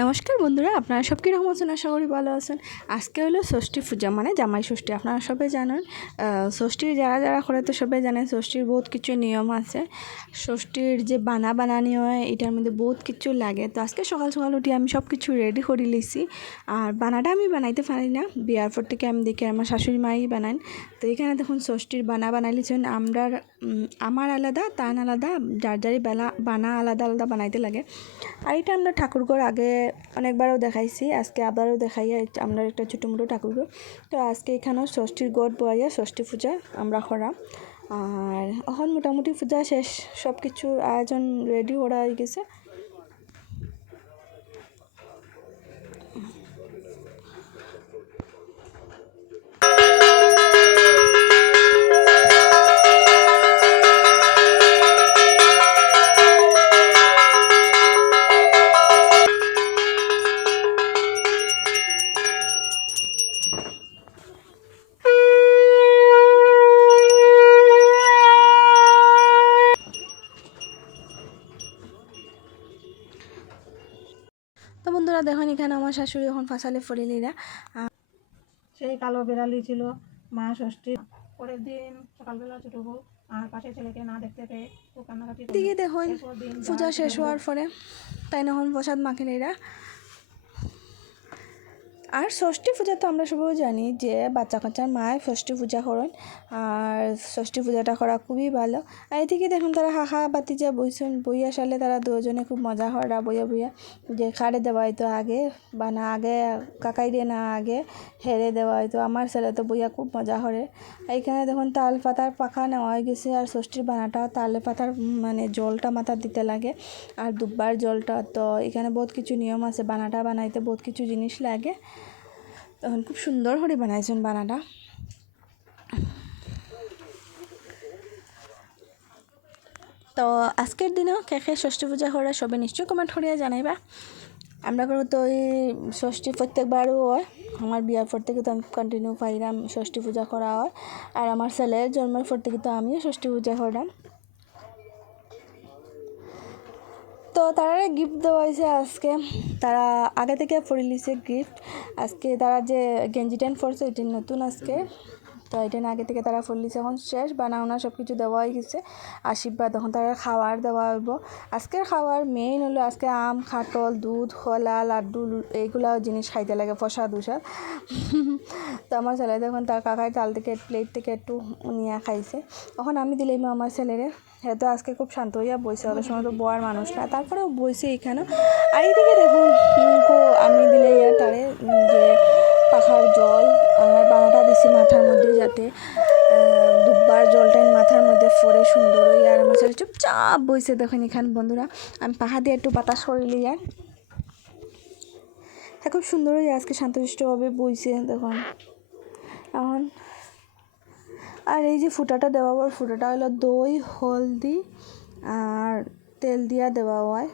নমস্কার বন্ধুরা, আপনারা সব কীরকম আছেন? আশা করি ভালো আছেন। আজকে হলো ষষ্ঠী পূজা মানে জামাই ষষ্ঠী, আপনারা সবাই জানেন। ষষ্ঠীর যারা যারা করে তো সবাই জানেন ষষ্ঠীর বহুত কিছু নিয়ম আছে। ষষ্ঠীর যে বানা বানানি হয় এটার মধ্যে বহুত কিছু লাগে। তো আজকে সকাল সকাল উঠে আমি সব কিছু রেডি করে লিছি আর বানাটা আমি বানাইতে পারি না। বিয়ার পর থেকে আমি দেখি আমার শাশুড়ি মাই বানান। তো এখানে দেখুন ষষ্ঠীর বানা বানাইলিছেন আমরা আমার আলাদা তান আলাদা, যার যারই বেলা বানা আলাদা আলাদা বানাইতে লাগে। আর এটা আমরা ঠাকুরঘর আগে অনেকবারও দেখাইছি, আজকে আবারও দেখাই আমরা একটা ছোটো মোটো ঠাকুর। তো আজকে এখানেও ষষ্ঠীর গড় বয়া ষষ্ঠী পূজা আমরা করাম। আর এখন মোটামুটি পূজা শেষ সব কিছু আয়োজন রেডি করা হয়ে গেছে। তো বন্ধুরা দেখুন এখানে আমার শাশুড়ি এখন ফাঁসালে ফরিলিরা সেই কালো বেড়ালি ছিল মা ষষ্ঠী। পরের দিন সকালবেলা ছোট বউ আর পাশের ছেলেকে না দেখতে পেয়ে খুব কান্নাকাটি। দিকে দেখুন পূজা শেষ হওয়ার পরে তাই না নহন প্রসাদ মাখিলেরা। আর ষষ্ঠী পূজা তো আমরা সবাই জানি যে বাচ্চা কাচ্চার মায় ষষ্ঠী পূজা করেন। আর ষষ্ঠী পূজাটা করা খুবই ভালো। আর এদিকে দেখুন তারা হাহা বাতি যা বইছেন, বই আসালে তারা দুজনে খুব মজা করা বইয়া বইয়া। যে খাড়ে দেওয়া হয়তো আগে, বা না আগে, কাকাই দিয়ে না আগে হেরে দেওয়া হয়তো। আমার ছেলে তো বইয়া খুব মজা করে। এইখানে দেখুন তাল পাতার পাখা নেওয়া হয়ে গেছে, আর ষষ্ঠীর বানাটাও তালে পাতার মানে জলটা মাথা দিতে লাগে। আর দুব্বার জলটা তো এখানে বহুত কিছু নিয়ম আছে, বানাটা বানাইতে বহুত কিছু জিনিস লাগে। তখন খুব সুন্দর করে বানাইছেন বানাটা। তো আজকের দিনেও কে ষষ্ঠী পূজা করে সবে নিশ্চয়ই কমেন্ট করিয়া জানাইবা। আমরা করো তো এই ষষ্ঠী প্রত্যেকবারও হয়। আমার বিয়ার পর থেকে তো আমি কন্টিনিউ পাইলাম ষষ্ঠী পূজা করা হয়। আর আমার ছেলের জন্মের পর থেকে তো আমিও ষষ্ঠী পূজা করলাম তো তারা গিফট দেওয়া হয়েছে আজকে। তারা আগে থেকে পড়ে লিছে গিফট আজকে তারা যে গেঞ্জিটেন পরছে, এটি নতুন আজকে। তো এটা আগে থেকে তারা ফুললিছে এখন শেষ বানাওনা সব কিছু দেওয়া হয়ে গেছে আশীর্বাদ এখন তারা খাওয়ার দেওয়া হইব। আজকের খাওয়ার মেইন হলো আজকে আম খাটল দুধ খোলা লাড্ডু এইগুলা জিনিস খাইতে লাগে, প্রসাদ, উসাদ। তো আমার ছেলে দেখুন, তার কাকাই চাল থেকে প্লেট থেকে একটু নিয়ে খাইছে। এখন আমি দিলাম আমার ছেলেরে হ্যাঁ তো আজকে খুব শান্ত হইয়া বইছে, অত সময় তো বোয়ার মানুষ না। তারপরেও বইছে এখানে। আর এইদিকে দেখুন আমি দিলে তারে যে পাখার জল মাথার মধ্যে যাতে আহ, দুব্বার জলটাই মাথার মধ্যে ফোরে সুন্দর হই আর আমার ছেলে চুপচাপ বইছে দেখুন এখানে বন্ধুরা। আমি পাহা দিয়ে একটু বাতাস করিলি আর। হ্যাঁ খুব সুন্দর হয়ে আজকে শান্তশিষ্টভাবে বইছে দেখুন। এখন আর এই যে ফুটাটা দেওয়া হয় ফুটাটা হলো দই হলদি আর তেল দিয়া দেওয়া হয়।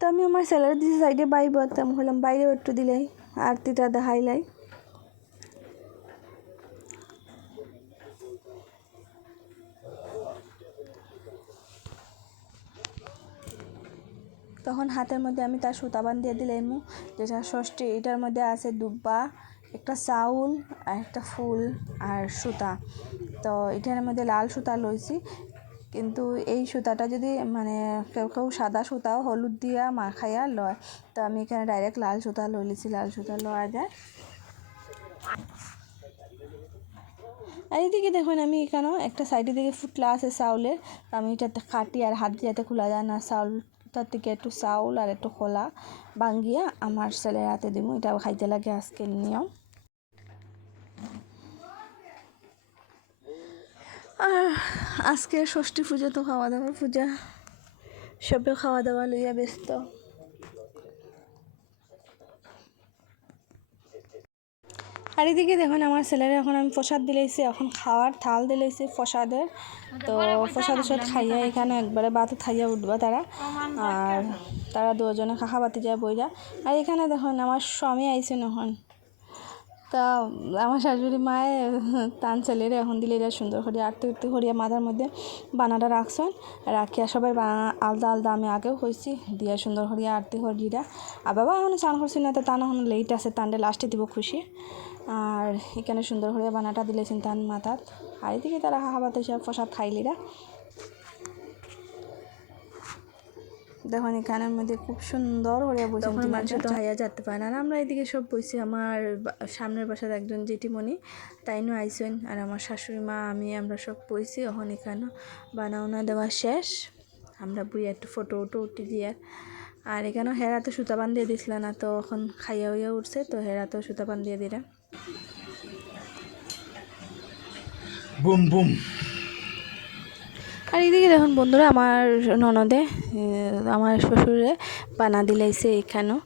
তো আমি আমার স্যালারি দিছি সাইডে বাইব তো আমি বললাম বাইরেও একটু দিলাই আরতিটা দেখাইলাই। তখন হাতের মধ্যে আমি তার সুতা বান্ধিয়ে দিলাম। যেটা ষষ্ঠী, এটার মধ্যে আছে দুব্বা, একটা চাউল, আর একটা ফুল আর সুতা। তো এটার মধ্যে লাল সুতা লইছি। কিন্তু এই সুতাটা যদি মানে কেউ কেউ সাদা সুতাও হলুদ দিয়া মাখাইয়া লয়, তো আমি এখানে ডাইরেক্ট লাল সুতা লই লিছি, লাল সুতা লওয়া যায়। আর এইদিকে দেখুন, আমি এখানেও একটা সাইডের দিকে ফুটলা আছে চাউলের আমি এটাতে কাটি আর হাত দিয়ে যাতে খোলা যায় না চাউল তার থেকে একটু চাউল আর একটু খোলা বাঙ্গিয়া আমার ছেলের হাতে দিব এটা খাইতে লাগে আজকের নিয়ম। আর আজকে ষষ্ঠী পুজো তো খাওয়া দাওয়া পূজা। সবে খাওয়া দাওয়া লইয়া ব্যস্ত। আর এদিকে দেখুন, আমার ছেলের এখন আমি প্রসাদ দিলেছি এখন খাওয়ার থাল দিলেছি প্রসাদের। তো প্রসাদের সাথে খাইয়া এখানে একবারে বাতে খাইয়া উঠবা তারা। আর তারা দুজনে কাকা বাতি যায় বইরা। আর এখানে দেখুন, আমার স্বামী আইছে এখন। তা আমার শাশুড়ি মায়ে তান ছেলেরে এখন দিলে এটা সুন্দর করিয়া আটতে উঠতে করিয়া মাথার মধ্যে বানাটা রাখছেন রাখিয়া সবাই আলদা আলদা আমি আগেও কইছি, দিয়া সুন্দর করিয়া আরতি করিয়া আর বাবা এখন চান করছি না, তো তান এখন লেট আছে তানটা লাস্টে দিব খুশি। আর এখানে সুন্দর করিয়া বানাটা দিলেছেন তান মাথাত আর এদিকে তারা হাবাতে সব প্রসাদ খাইলিরা। দেখুন এখানের মধ্যে খুব সুন্দর করে বসে মানুষ তো হাইয়া যেতে পারে না। আর আমরা এদিকে সব বসি আমার সামনের বাসার একজন জেঠিমণি তাইনও আইসেন আর আমার শাশুড়ি মা আমি আমরা সব বইছি এখন এখানে বানাওনা দেওয়া শেষ। আমরা বই একটু ফটো উটো উঠি দিয়ে। আর এখানেও হেরা তো সুতা বান দিয়ে দিছিল না তো এখন খাইয়া হইয়া উঠছে তো হেরা তো সুতা বান দিয়ে দিলাম বুম বুম। আর এদিকে দেখুন বন্ধুরা, আমার ননদে আমার শ্বশুরে বানা দিলাইছে এখানেও।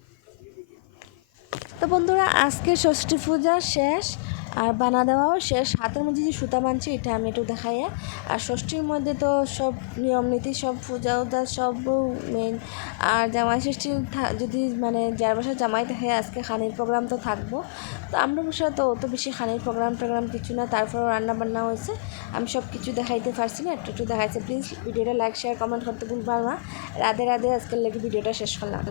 তো বন্ধুরা, আজকে ষষ্ঠী পূজা শেষ। আর বানা দেওয়াও শেষ। হাতের মধ্যে যে সুতা বানছি, এটা আমি একটু দেখাইয়া আর ষষ্ঠীর মধ্যে তো সব নিয়ম নীতি, সব পূজা উজা সব মেন আর জামাই ষষ্ঠী যদি মানে যার বাসায় জামাই থাকে, আজকে খানির প্রোগ্রাম তো থাকব। তো আমরা বাসায় তো অত বেশি খানির প্রোগ্রাম টোগ্রাম কিছু না, তারপরেও রান্না বান্না হয়েছে। আমি সব কিছু দেখাইতে পারছি না, একটু একটু দেখাইছে। প্লিজ ভিডিওটা লাইক শেয়ার কমেন্ট করতে ভুলবার না। রাধে রাধে, আজকের লেগে ভিডিওটা শেষ করলাম।